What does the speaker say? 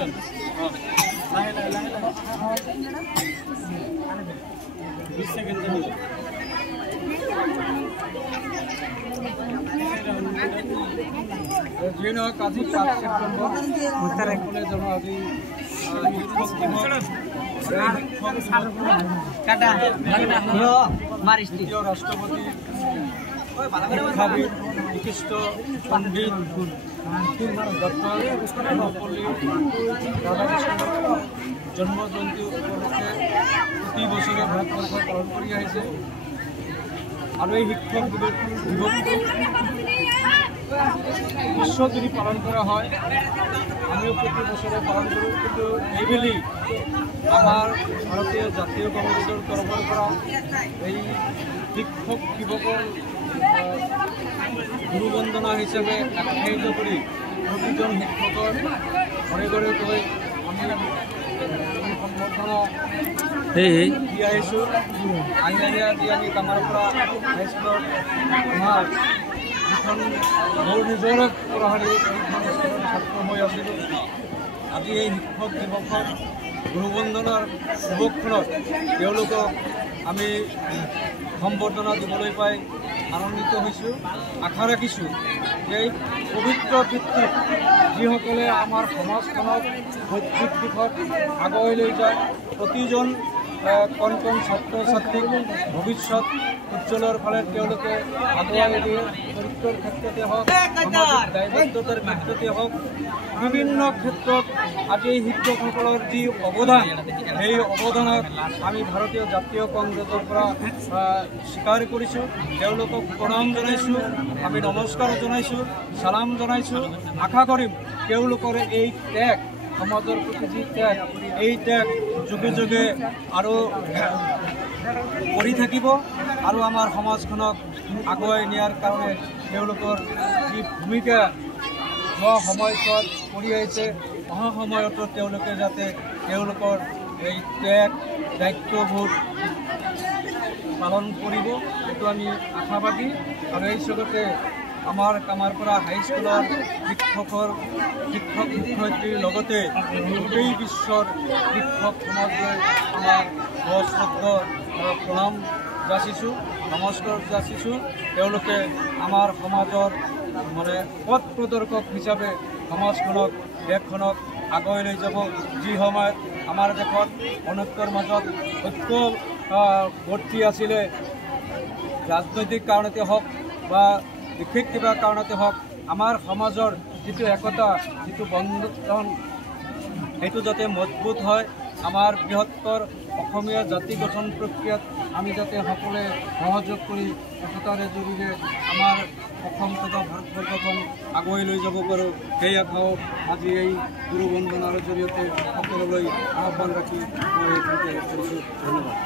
আজি 5 সেপ্টেম্বৰ জন্ম আজি রাষ্ট্রপতি বিশিষ্ট পণ্ডিত ডক্টর সর্বপল্লী রাধাকৃষ্ণের জন্মজয়ন্তী উপলক্ষে প্রতি বছরে ভারতবর্ষ পালন করে আছে। আর এই শিক্ষক দিবসটো বিশ্বজুড়ে পালন করা হয়। আমিও প্রতি বছরে পালন করি, কিন্তু এইবেলি আমার ভারতীয় জাতীয় কংগ্রেসের তরফের করা এই শিক্ষক দিবসের গুরুবন্দনা হিসেবে আখ্যায়িত করি প্রতিজন শিক্ষকের ঘরে ঘরে গৈ আমি সম্বর্ধনা দিয়ে আহিছোঁ। দি আমি কামাৰপৰা হাইস্কুলত আমাৰ যিখন মোৰ নিজৰে পঢ়াৰী ছাত্ৰ হৈ আছিলোঁ। আজি এই শিক্ষক দিৱসত গুৰুবন্দনাৰ দিৱসখনত তেওঁলোকক আমি সম্বৰ্ধনা দিবলৈ পাই আনন্দিত হৈছোঁ। আশা ৰাখিছোঁ যে এই পবিত্ৰ ভিত্তিত যিসকলে আমাৰ সমাজখনক বৈজ্ঞানিক দিশত আগুৱাই লৈ যায়, প্ৰতিজন কণ কণ ছাত্ৰ ছাত্ৰীক ভৱিষ্যত উজ্জ্বলৰ ফালে তেওঁলোকে আগুৱাই দিয়ে। চৰিত্ৰৰ ক্ষেত্ৰতে হওক, সামাজিক দায়বদ্ধতাৰ ক্ষেত্ৰতে হওক, বিভিন্ন ক্ষেত্ৰত আজি এই শিক্ষকসকলৰ যি অৱদান, সেই অৱদানক আমি ভাৰতীয় জাতীয় কংগ্ৰেছৰ পৰা স্বীকাৰ কৰিছোঁ। তেওঁলোকক প্ৰণাম জনাইছোঁ, আমি নমস্কাৰ জনাইছোঁ, চালাম জনাইছোঁ। আশা কৰিম তেওঁলোকৰ এই ত্যাগ, সমাজৰ প্ৰতি যি ত্যাগ, এই ত্যাগ যুগে যুগে আৰু কৰি থাকিব আৰু আমাৰ সমাজখনক আগুৱাই নিয়াৰ কাৰণে তেওঁলোকৰ যি ভূমিকা যোৱা সময়ছোৱাত কৰি আহিছে, অহা সময়তো তেওঁলোকে যাতে তেওঁলোকৰ এই ত্যাগ দায়িত্ববোধ পালন কৰিব, সেইটো আমি আশাবাদী। আৰু এই চলতে আমাৰ কামাৰপৰা হাইস্কুলৰ শিক্ষক শিক্ষয়িত্ৰীৰ লগতে গোটেই বিশ্বৰ শিক্ষক সমাজলৈ আমাৰ সশ্ৰদ্ধ প্ৰণাম যাচিছোঁ, নমস্কাৰ যাচিছোঁ। তেওঁলোকে আমাৰ সমাজৰ পথ প্ৰদৰ্শক হিচাপে সমাজখনক, দেশখনক আগুৱাই লৈ যাব। যি সময়ত আমাৰ দেশত অনৈক্যৰ মাজত ঐক্য বৰ্তি আছিলে, ৰাজনৈতিক কাৰণতে হওক বা বিশেষ কিবা কাৰণতে হওক, আমাৰ সমাজৰ যিটো একতা, যিটো বন্ধন, সেইটো যাতে মজবুত হয়। আমাৰ বৃহত্তৰ অসমীয়া জাতি গঠন প্ৰক্ৰিয়াত আমি যাতে সকলোৱে সহযোগ কৰি একতাৰে জড়িয়ে আমাৰ অসম তথা ভাৰতবৰ্ষখন আগুৱাই লৈ যাব পাৰোঁ, সেই আশাও আজি এই গুৰুবন্দনাৰ জৰিয়তে সকলোলৈ আহ্বান ৰাখি মই এইখিনিতে কৰিছোঁ। ধন্যবাদ।